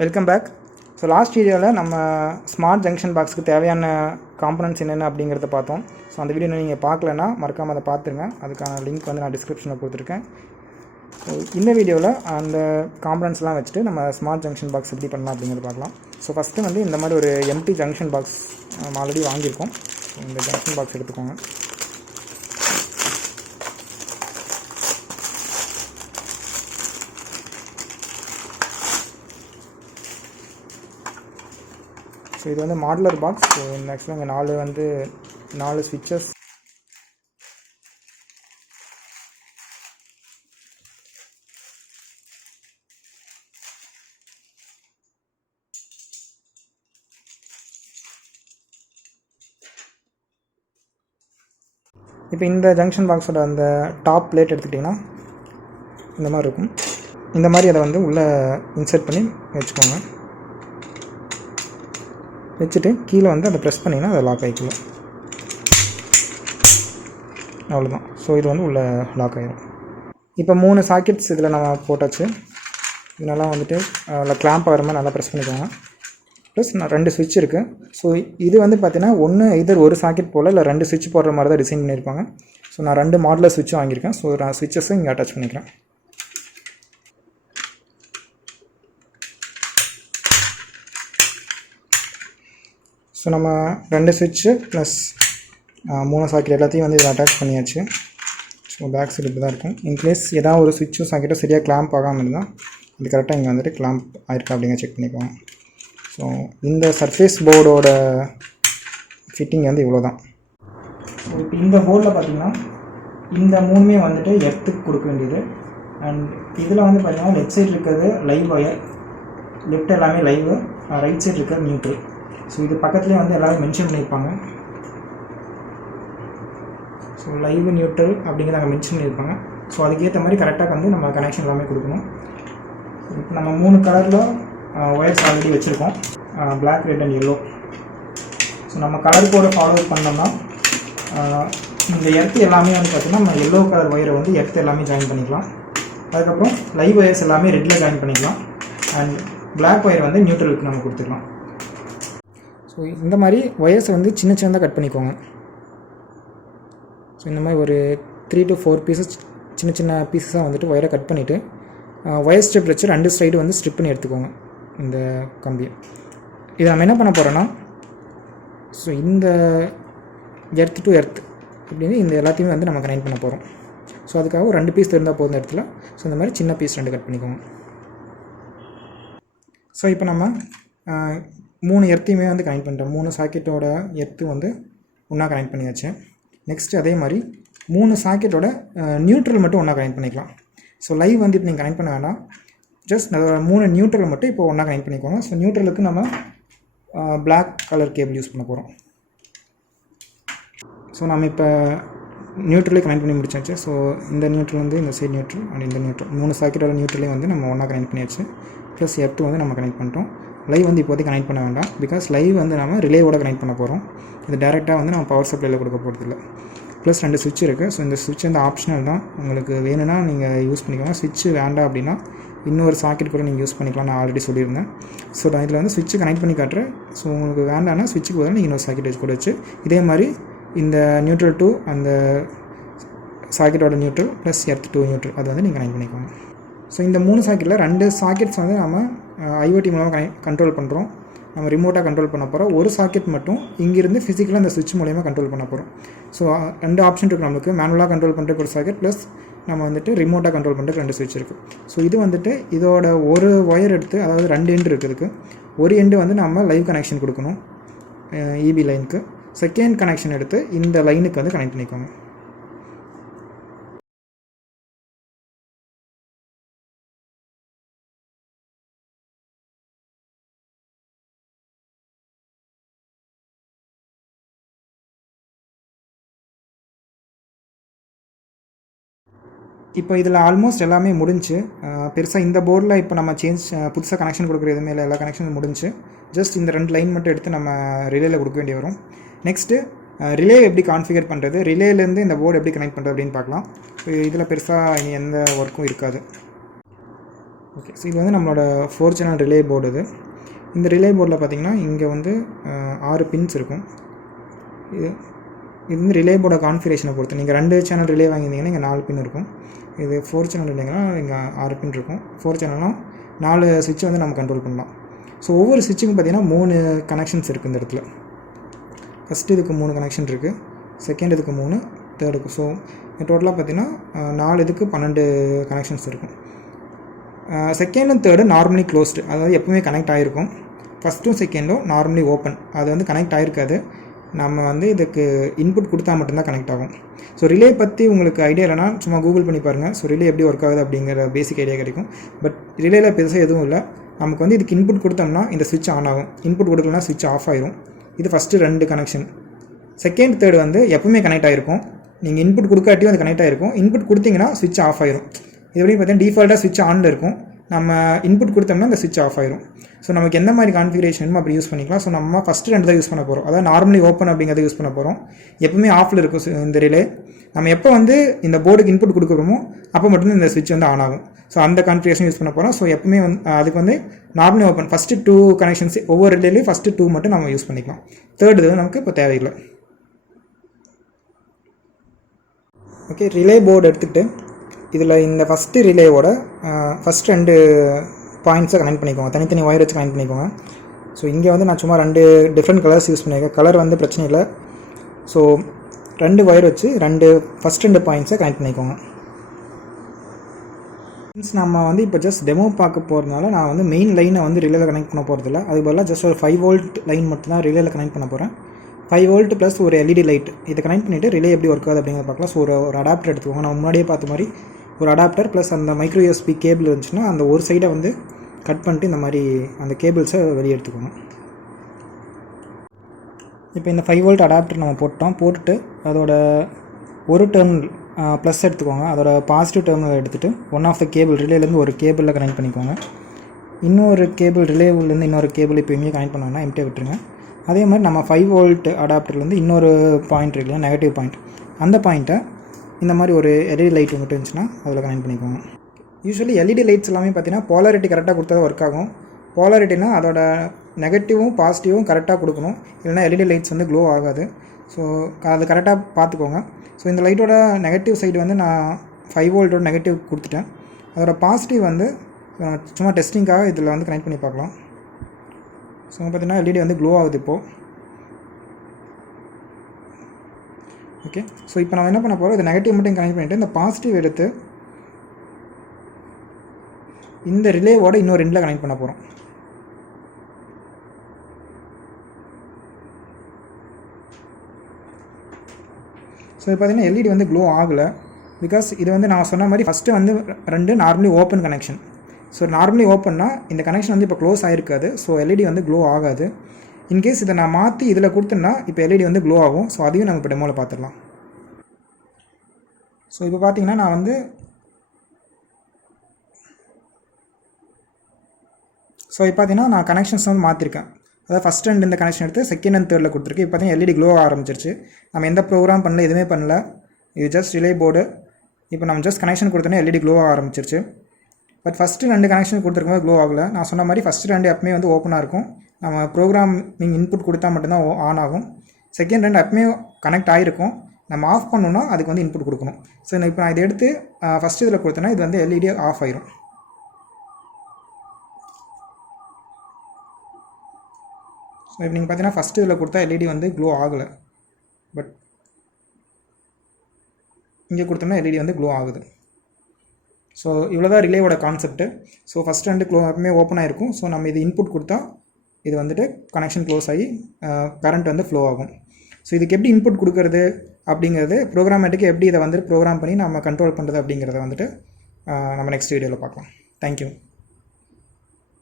Welcome back. So last வீடியோவில் நம்ம smart junction பாக்ஸுக்கு தேவையான காம்பனன்ட்ஸ் என்னென்ன அப்படிங்கிறத பார்த்தோம். ஸோ அந்த வீடியோ நீங்கள் பார்க்கலன்னா மறக்காமல் அதை பார்த்துருங்க. அதுக்கான லிங்க் வந்து நான் டிஸ்கிரிப்ஷனில் கொடுத்துருக்கேன். ஸோ இந்த வீடியோவில் அந்த காம்பனன்ட்ஸ்லாம் வச்சுட்டு நம்ம ஸ்மார்ட் ஜங்ஷன் பாக்ஸ் எப்படி பண்ணலாம் அப்படிங்கிறத பார்க்கலாம். ஸோ ஃபஸ்ட்டு வந்து இந்த மாதிரி ஒரு எம்டி ஜங்ஷன் பாக்ஸ் நம்ம ஆல்ரெடி வாங்கியிருக்கோம். ஸோ இந்த ஜங்ஷன் பாக்ஸ் எடுத்துக்கோங்க. ஸோ இது வந்து மாடுலர் பாக்ஸ். ஸோ இந்த ஆக்சுவலாக இங்கே நாலு ஸ்விட்சஸ். இப்போ இந்த ஜங்ஷன் பாக்ஸோட அந்த டாப் பிளேட் எடுத்துக்கிட்டிங்கன்னா இந்த மாதிரி இருக்கும். இந்த மாதிரி அதை வந்து உள்ளே இன்சர்ட் பண்ணி வச்சுக்கோங்க. வச்சுட்டு கீழே வந்து அதை ப்ரெஸ் பண்ணிங்கன்னா அதை லாக் ஆகிக்கலாம். அவ்வளோதான். ஸோ இது வந்து உள்ளே லாக் ஆகிடும். இப்போ 3 சாக்கெட்ஸ் இதில் நம்ம போட்டாச்சு. இதெல்லாம் வந்துட்டு அதில் கிளாம்ப் ஆகிற மாதிரி நல்லா ப்ரெஸ் பண்ணிக்கோங்க. ப்ளஸ் 2 ஸ்விட்ச் இருக்குது. ஸோ இது வந்து பார்த்தீங்கன்னா ஒன்று இதர் ஒரு சாக்கெட் போல் இல்லை 2 ஸ்விட்ச் போடுற மாதிரி தான் டிசைன் பண்ணியிருப்பாங்க. ஸோ நான் 2 மாடலர் ஸ்விட்சும் வாங்கியிருக்கேன். ஸோ நான் ஸ்விட்சஸும் இங்கே அட்டாச் பண்ணிக்கிறேன். ஸோ நம்ம 2 ஸ்விட்சு ப்ளஸ் 3 சாக்கெட் எல்லாத்தையும் வந்து இதில் அட்டாச் பண்ணியாச்சு. ஸோ பேக் சைடு இப்படி தான் இருக்கும். இன்கேஸ் ஏதாவது ஒரு ஸ்விட்சும் சாக்கெட்டும் சரியாக கிளாம்ப் ஆகாமல் இருந்தால் அது கரெக்டாக இங்கே வந்துட்டு கிளாம்ப் ஆகிருக்கா அப்படிங்க செக் பண்ணிக்கோங்க. ஸோ இந்த சர்ஃபேஸ் போர்டோட ஃபிட்டிங் வந்து இவ்வளோ தான். ஸோ இப்போ இந்த போர்டில் பார்த்திங்கன்னா இந்த 3மே வந்துட்டு எர்த்துக்கு கொடுக்க வேண்டியது. அண்ட் இதில் வந்து பார்த்திங்கன்னா லெஃப்ட் சைடு இருக்கிறது லைவ் ஒயர், லெஃப்ட் எல்லாமே லைவ், ரைட் சைடு இருக்கிறது நியூட்ரல். ஸோ இது பக்கத்துலேயே வந்து எல்லாரும் மென்ஷன் பண்ணியிருப்பாங்க. ஸோ லைவ் நியூட்ரல் அப்படிங்கிறத அங்கே மென்ஷன் பண்ணியிருப்பாங்க. ஸோ அதுக்கேற்ற மாதிரி கரெக்டாக வந்து நம்ம கனெக்ஷன் எல்லாமே கொடுக்கணும். இப்போ நம்ம 3 கலரில் ஒயர்ஸ் ஆல்ரெடி வச்சுருக்கோம், black, red and yellow. So நம்ம கலர் கோடை ஃபாலோ பண்ணோம்னா இந்த எர்த்து எல்லாமே வந்து பார்த்திங்கன்னா நம்ம எல்லோ கலர் ஒயரை வந்து எர்த்து எல்லாமே ஜாயின் பண்ணிக்கலாம். அதுக்கப்புறம் லைவ் ஒயர்ஸ் எல்லாமே ரெட்டில் ஜாயின் பண்ணிக்கலாம். அண்ட் பிளாக் ஒயர் வந்து நியூட்ரலுக்கு நம்ம கொடுத்துக்கலாம். ஸோ இந்த மாதிரி ஒயர்ஸை வந்து சின்ன சின்னதாக கட் பண்ணிக்கோங்க. ஸோ இந்த மாதிரி ஒரு 3 to 4 பீசஸ் சின்ன சின்ன பீஸஸாக வந்துட்டு ஒயரை கட் பண்ணிவிட்டு ஒயர் ஸ்ட்ரிப் வச்சு 2 சைடு வந்து ஸ்ட்ரிப் பண்ணி எடுத்துக்கோங்க இந்த கம்பியை. இதை நம்ம என்ன பண்ண போகிறோன்னா, ஸோ இந்த எர்த் டு எர்த் அப்படின்னு இந்த எல்லாத்தையுமே வந்து நம்ம கனெக்ட் பண்ண போகிறோம். ஸோ அதுக்காக ஒரு 2 பீஸ் இருந்தால் போதும் இடத்துல. ஸோ இந்த மாதிரி சின்ன பீஸ் 2 கட் பண்ணிக்கோங்க. ஸோ இப்போ நம்ம 3 எர்த்தையுமே வந்து கனெக்ட் பண்ணிட்டோம். 3 சாக்கெட்டோட எர்த்து வந்து ஒன்றா கனெக்ட் பண்ணியாச்சு. நெக்ஸ்ட்டு அதே மாதிரி 3 சாக்கெட்டோட நியூட்ரல் மட்டும் ஒன்றா கனெக்ட் பண்ணிக்கலாம். ஸோ லைவ் வந்து இப்போ நீங்கள் கனெக்ட் பண்ண வேண்டாம், ஜஸ்ட் அதோட 3 நியூட்ரல் மட்டும் இப்போ ஒன்றா கனெக்ட் பண்ணிக்கோங்க. ஸோ நியூட்ரலுக்கு நம்ம பிளாக் கலர் கேபிள் யூஸ் பண்ண போகிறோம். ஸோ நம்ம இப்போ நியூட்ரலே கனெக்ட் பண்ணி முடிச்சாச்சு. ஸோ இந்த நியூட்ரல் வந்து இந்த சைடு நியூட்ரல் அண்ட் இந்த நியூட்ரல் 3 சாக்கெட்டோட நியூட்ரலே வந்து நம்ம ஒன்றா கனெக்ட் பண்ணியாச்சு. ப்ளஸ் எர்த்து வந்து நம்ம கனெக்ட் பண்ணிட்டோம். லைவ் வந்து இப்போதைக்கு கனெக்ட் பண்ண வேண்டாம், பிகாஸ் லைவ் வந்து நம்ம ரிலேவோட கனெக்ட் பண்ண போகிறோம். இது டேரெக்டாக வந்து நம்ம பவர் சப்ளையில் கொடுக்க போகிறதில்ல. ப்ளஸ் 2 ஸ்விட்ச் இருக்குது. ஸோ இந்த ஸ்விட்ச் வந்து ஆப்ஷனல் தான், உங்களுக்கு வேணும்னா நீங்கள் யூஸ் பண்ணிக்கோங்க. ஸ்விட்ச் வேண்டாம் அப்படின்னா இன்னொரு சாக்கெட் கூட நீங்கள் யூஸ் பண்ணிக்கலாம், நான் ஆல்ரெடி சொல்லியிருந்தேன். ஸோ நான் இதில் வந்து ஸ்விட்ச் கனெக்ட் பண்ணி காட்டுறேன். ஸோ உங்களுக்கு வேண்டாம்னா ஸ்விட்சுக்கு பதிலாக நீங்கள் இன்னொரு சாக்கெட் வச்சு கூட வச்சு இதே மாதிரி இந்த நியூட்ரல் டு அந்த சாக்கெட்டோட neutral plus earth to neutral அதை வந்து நீங்கள் கனெக்ட் பண்ணிக்கோங்க. ஸோ இந்த 3 சாக்கெட்டில் 2 சாக்கெட்ஸ் வந்து நம்ம ஐஓடி மூலமாக கண்ட்ரோல் பண்ணுறோம், நம்ம ரிமோட்டாக கண்ட்ரோல் பண்ண போகிறோம். ஒரு சாக்கெட் மட்டும் இங்கேருந்து ஃபிசிக்கலாக அந்த ஸ்விட்ச் மூலமாக கண்ட்ரோல் பண்ண போகிறோம். ஸோ 2 ஆப்ஷன் இருக்குது நமக்கு, மேனுவலாக கண்ட்ரோல் பண்ணுறதுக்கு ஒரு சாக்கெட் ப்ளஸ் நம்ம வந்துட்டு ரிமோட்டாக கண்ட்ரோல் பண்ணுறதுக்கு 2 ஸ்விட்ச் இருக்குது. ஸோ இது வந்துட்டு இதோட ஒரு ஒயர் எடுத்து, அதாவது 2 எண்டு இருக்குதுக்கு, ஒரு எண்டு வந்து நம்ம லைவ் கனெக்ஷன் கொடுக்கணும் இபி லைனுக்கு, செகண்ட் கனெக்ஷன் எடுத்து இந்த லைனுக்கு வந்து கனெக்ட் பண்ணிக்கோங்க. இப்போ இதில் ஆல்மோஸ்ட் எல்லாமே முடிஞ்சு, பெருசாக இந்த போர்டில் இப்போ நம்ம புதுசாக கனெக்ஷன் கொடுக்குற எதுவுமே இல்லை, எல்லா கனெக்ஷனும் முடிஞ்சு. ஜஸ்ட் இந்த 2 லைன் மட்டும் எடுத்து நம்ம ரிலேயில் கொடுக்க வேண்டி வரும். நெக்ஸ்ட்டு ரிலே எப்படி கான்ஃபிகர் பண்ணுறது, ரிலேலேருந்து இந்த போர்டு எப்படி கனெக்ட் பண்ணுறது அப்படின்னு பார்க்கலாம். இதில் பெருசாக எந்த ஒர்க்கும் இருக்காது. ஓகே, ஸோ இது வந்து நம்மளோட 4 சேனல் ரிலே போர்டு. இந்த ரிலே போர்டில் பார்த்திங்கன்னா இங்கே வந்து 6 பின்ஸ் இருக்கும். இது வந்து ரிலே போர்டை கான்ஃபிகரேஷனை பொறுத்து. நீங்கள் 2 சேனல் ரிலே வாங்கியிருந்தீங்கன்னா இங்கே 4 பின் இருக்கும். இது 4 சேனல் ரிலேங்கன்னா இங்கே 6 பின் இருக்கும். 4 சேனல்னால் 4 சுவிட்சை வந்து நம்ம கண்ட்ரோல் பண்ணலாம். ஸோ ஒவ்வொரு சுவிட்சுக்கும் பார்த்திங்கன்னா 3 கனெக்ஷன்ஸ் இருக்குது இந்த இடத்துல. ஃபஸ்ட்டு இதுக்கு 3 கனெக்ஷன் இருக்குது, செகண்ட் இதுக்கு 3, தேர்டுக்கு. ஸோ டோட்டலாக பார்த்திங்கன்னா 4 இதுக்கு 12 கனெக்ஷன்ஸ் இருக்கும். செகண்டும் தேர்டு நார்மலி க்ளோஸ்டு, அதாவது எப்பவுமே கனெக்ட் ஆகிருக்கும். ஃபஸ்ட்டும் செகண்டும் நார்மலி ஓப்பன், அது வந்து கனெக்ட் ஆகிருக்காது. நம்ம வந்து இதுக்கு இன்புட் கொடுத்தா மட்டும்தான் கனெக்ட் ஆகும். ஸோ ரிலே பற்றி உங்களுக்கு ஐடியா இல்லைனா சும்மா கூகுள் பண்ணி பாருங்கள். ஸோ ரிலே எப்படி ஒர்க் ஆகுது அப்படிங்கிற பேசிக் ஐடியா கிடைக்கும். பட் ரிலேயில் பெருசாக எதுவும் இல்லை. நமக்கு வந்து இதுக்கு இன்புட் கொடுத்தோம்னா இந்த ஸ்விட்ச் ஆன் ஆகும், இன்புட் கொடுக்கலனா ஸ்விட்ச் ஆஃப் ஆயிரும். இது ஃபஸ்ட்டு 2 கனெக்ஷன். செகண்ட் தேர்டு வந்து எப்பவுமே கனெக்ட் ஆகிருக்கும். நீங்கள் இன்புட் கொடுக்காட்டியும் அது கனெக்ட் ஆகிருக்கும். இன்புட் கொடுத்தீங்கன்னா ஸ்விட்ச் ஆஃப் ஆயிரும். இது எப்படி பார்த்தீங்கன்னா டிஃபால்ட்டாக ஸ்விட்ச் ஆனில் இருக்கும். நம்ம இன்புட் கொடுத்தோம்னா இந்த ஸ்விட்ச் ஆஃப் ஆயிரும். ஸோ நமக்கு எந்த மாதிரி கான்ஃபிகரேஷனுமோ அப்படி யூஸ் பண்ணிக்கலாம். ஸோ நம்ம ஃபஸ்ட்டு 2 தான் யூஸ் பண்ண போகிறோம். அதாவது நார்மலி ஓப்பன் அப்படிங்கிறத யூஸ் பண்ண போகிறோம். எப்பவுமே ஆஃபில் இருக்கும் இந்த ரிலே. நம்ம எப்போ வந்து இந்த போர்டுக்கு இன்புட் கொடுக்குறோமோ அப்போ மட்டும்தான் இந்த ஸ்விட்ச் வந்து ஆன் ஆகும். ஸோ அந்த கான்ஃபிகரேஷன் யூஸ் பண்ண போகிறோம். ஸோ எப்பவுமே வந்து அதுக்கு வந்து நார்மலி ஓப்பன் ஃபஸ்ட்டு 2 கனெக்ஷன்ஸ், ஒவ்வொரு ரிலேலையும் ஃபஸ்ட்டு 2 மட்டும் நம்ம யூஸ் பண்ணிக்கலாம். தேர்டு நமக்கு இப்போ தேவையில்லை. ஓகே, ரிலே போர்டு எடுத்துக்கிட்டு இதில் இந்த ஃபஸ்ட்டு ரிலேவோட ஃபஸ்ட் 2 பாயிண்ட்ஸை கனெக்ட் பண்ணிக்கோங்க. தனித்தனி ஒயர் வச்சு கனெக்ட் பண்ணிக்கோங்க. ஸோ இங்கே வந்து நான் சும்மா 2 டிஃப்ரெண்ட் கலர்ஸ் யூஸ் பண்ணியிருக்கேன். கலர் வந்து பிரச்சனை இல்லை. ஸோ 2 ஒயர் வச்சு ஃபஸ்ட் 2 பாயிண்ட்ஸை கனெக்ட் பண்ணிக்கோங்க. மீன்ஸ் நம்ம வந்து இப்போ ஜஸ்ட் டெமோ பார்க்க போகிறதுனால நான் வந்து மெயின் லைனை வந்து ரிலேயில் கனெக்ட் பண்ண போகிறதில்ல. அதுக்கு பதிலாக ஜஸ்ட் ஒரு 5 வோல்ட் லைன் மட்டும் தான் ரிலேயில் கனெக்ட் பண்ண போகிறேன். 5 வோல்ட் ப்ளஸ் ஒரு எல்இடி லைட், இதை கனெக்ட் பண்ணிவிட்டு ரிலே எப்படி ஒர்க் ஆகுது அப்படிங்கிறத பார்க்கலாம். ஸோ ஒரு அடாப்டர் எடுத்துக்கோங்க. நான் முன்னாடியே பார்த்த மாதிரி ஒரு அடாப்டர் ப்ளஸ் அந்த மைக்ரோ யூஎஸ்பி கேபிள் இருந்துச்சுன்னா அந்த ஒரு சைடை வந்து கட் பண்ணிட்டு இந்த மாதிரி அந்த கேபிள்ஸை வெளியே எடுத்துக்கோங்க. இப்போ இந்த 5 வோல்ட் அடாப்டர் நம்ம போட்டுட்டு அதோட ஒரு டெர்மினல் ப்ளஸ் எடுத்துக்கோங்க. அதோட பாசிட்டிவ் டெர்மினல் எடுத்துகிட்டு ஒன் ஆஃப் த கேபிள் ரிலேலேருந்து ஒரு கேபிளில் கனெக்ட் பண்ணிக்கோங்க. இன்னொரு கேபிள் ரிலேவிலேருந்து இன்னொரு கேபிள் இப்போ எங்கேயும் கனெக்ட் பண்ணோன்னா எம்டியாக விட்டுருங்க. அதே மாதிரி நம்ம 5 வோல்ட் அடாப்டர்லேருந்து இன்னொரு பாயிண்ட் இருக்குல்ல, நெகட்டிவ் பாயிண்ட், அந்த பாயிண்ட்டை இந்த மாதிரி ஒரு எல்இடி லைட் மட்டும் இருந்துச்சுன்னா அதில் கனெக்ட் பண்ணிக்கோங்க. யூஸ்வலி எல்இடி லைட்ஸ் எல்லாமே பார்த்தீங்கன்னா போலாரிட்டி கரெக்டாக கொடுத்தா தான் ஒர்க் ஆகும். போலாரிட்டினா அதோட நெகட்டிவும் பாசிட்டிவும் கரெக்டாக கொடுக்கணும், இல்லைனா எல்இடி லைட்ஸ் வந்து க்ளோ ஆகாது. ஸோ அது கரெக்டாக பார்த்துக்கோங்க. ஸோ இந்த லைட்டோட நெகட்டிவ் சைடு வந்து நான் 5 வோல்ட்டோட நெகட்டிவ் கொடுத்துட்டேன். அதோட பாசிட்டிவ் வந்து சும்மா டெஸ்டிங்காக இதில் வந்து கனெக்ட் பண்ணி பார்க்கலாம். ஸோ பார்த்தீங்கன்னா எல்இடி வந்து க்ளோ ஆகுது இப்போது. ஓகே, ஸோ இப்போ நம்ம என்ன பண்ண போகிறோம், இது நெகட்டிவ் மட்டும் கனெக்ட் பண்ணிவிட்டு இந்த பாசிட்டிவ் எடுத்து இந்த ரிலேவோட இன்னொரு ரெண்டில் கனெக்ட் பண்ண போகிறோம். ஸோ இப்போ பார்த்தீங்கன்னா எல்இடி வந்து க்ளோ ஆகலை. பிகாஸ் இது வந்து நான் சொன்ன மாதிரி ஃபஸ்ட்டு வந்து 2 normally open connection. So normally ஓப்பன்னா இந்த கனெக்ஷன் வந்து இப்போ க்ளோஸ் ஆகிருக்காது. ஸோ எல்இடி வந்து க்ளோ ஆகாது. இன்கேஸ் இதை நான் மாற்றி இதில் கொடுத்தேன்னா இப்போ எல்இடி வந்து க்ளோ ஆகும். ஸோ அதையும் நம்ம இப்போ டெமோவில் பார்த்துடலாம். ஸோ இப்போ பார்த்தீங்கன்னா நான் வந்து நான் கனெக்ஷன்ஸ் வந்து மாற்றிருக்கேன். அதாவது ஃபஸ்ட் அண்ட் இந்த கனெக்ஷன் எடுத்து செகண்ட் அண்ட் தேர்டில் கொடுத்துருக்கு. இப்போ பார்த்தீங்கன்னா எல்இடி க்ளோ ஆரம்பிச்சிருச்சு. நம்ம எந்த ப்ரோக்ராம் பண்ணல, எதுவுமே பண்ணல. இது ஜஸ்ட் ரிலே போர்டு. இப்போ நம்ம ஜஸ்ட் கனெக்ஷன் கொடுத்தோன்னே எல்இடி க்ளோ ஆரம்பிச்சிருச்சு. பட் ஃபஸ்ட்டு 2 கனெக்ஷன் கொடுத்துருக்கும்போது க்ளோ ஆகலை. நான் சொன்ன மாதிரி ஃபஸ்ட்டு 2 எப்பவுமே வந்து ஓப்பனாக இருக்கும். நம்ம ப்ரோக்ராமிங் இன்புட் கொடுத்தா மட்டும்தான் ஆன் ஆகும். செகண்ட் 2 எப்பவுமே கனெக்ட் ஆகிருக்கும். நம்ம ஆஃப் பண்ணணுன்னா அதுக்கு வந்து இன்புட் கொடுக்கணும். ஸோ இப்போ நான் இதை எடுத்து ஃபஸ்ட்டு இதில் கொடுத்தேன்னா இது வந்து எல்இடி ஆஃப் ஆயிரும். ஸோ இப்போ நீங்கள் பார்த்தீங்கன்னா ஃபஸ்ட்டு இதில் கொடுத்தா எல்இடி வந்து க்ளோ ஆகலை. பட் இங்கே கொடுத்தோம்னா எல்இடி வந்து க்ளோ ஆகுது. ஸோ இவ்வளோ தான் ரிலேவோட கான்செப்ட்டு. ஸோ ஃபஸ்ட் 2 எப்பவுமே ஓப்பன் ஆகிருக்கும். ஸோ நம்ம இது இன்புட் கொடுத்தா இது வந்துட்டு கனெக்ஷன் க்ளோஸ் ஆகி கரண்ட் வந்து ஃப்ளோ ஆகும். ஸோ இதுக்கு எப்படி இன்புட் கொடுக்குறது அப்படிங்கிறது, ப்ரோக்ராமேட்டிக்கு எப்படி இதை வந்து ப்ரோக்ராம் பண்ணி நம்ம கண்ட்ரோல் பண்ணுறது அப்படிங்கிறத வந்துட்டு நம்ம நெக்ஸ்ட் வீடியோவில் பார்க்கலாம். தேங்க்யூ.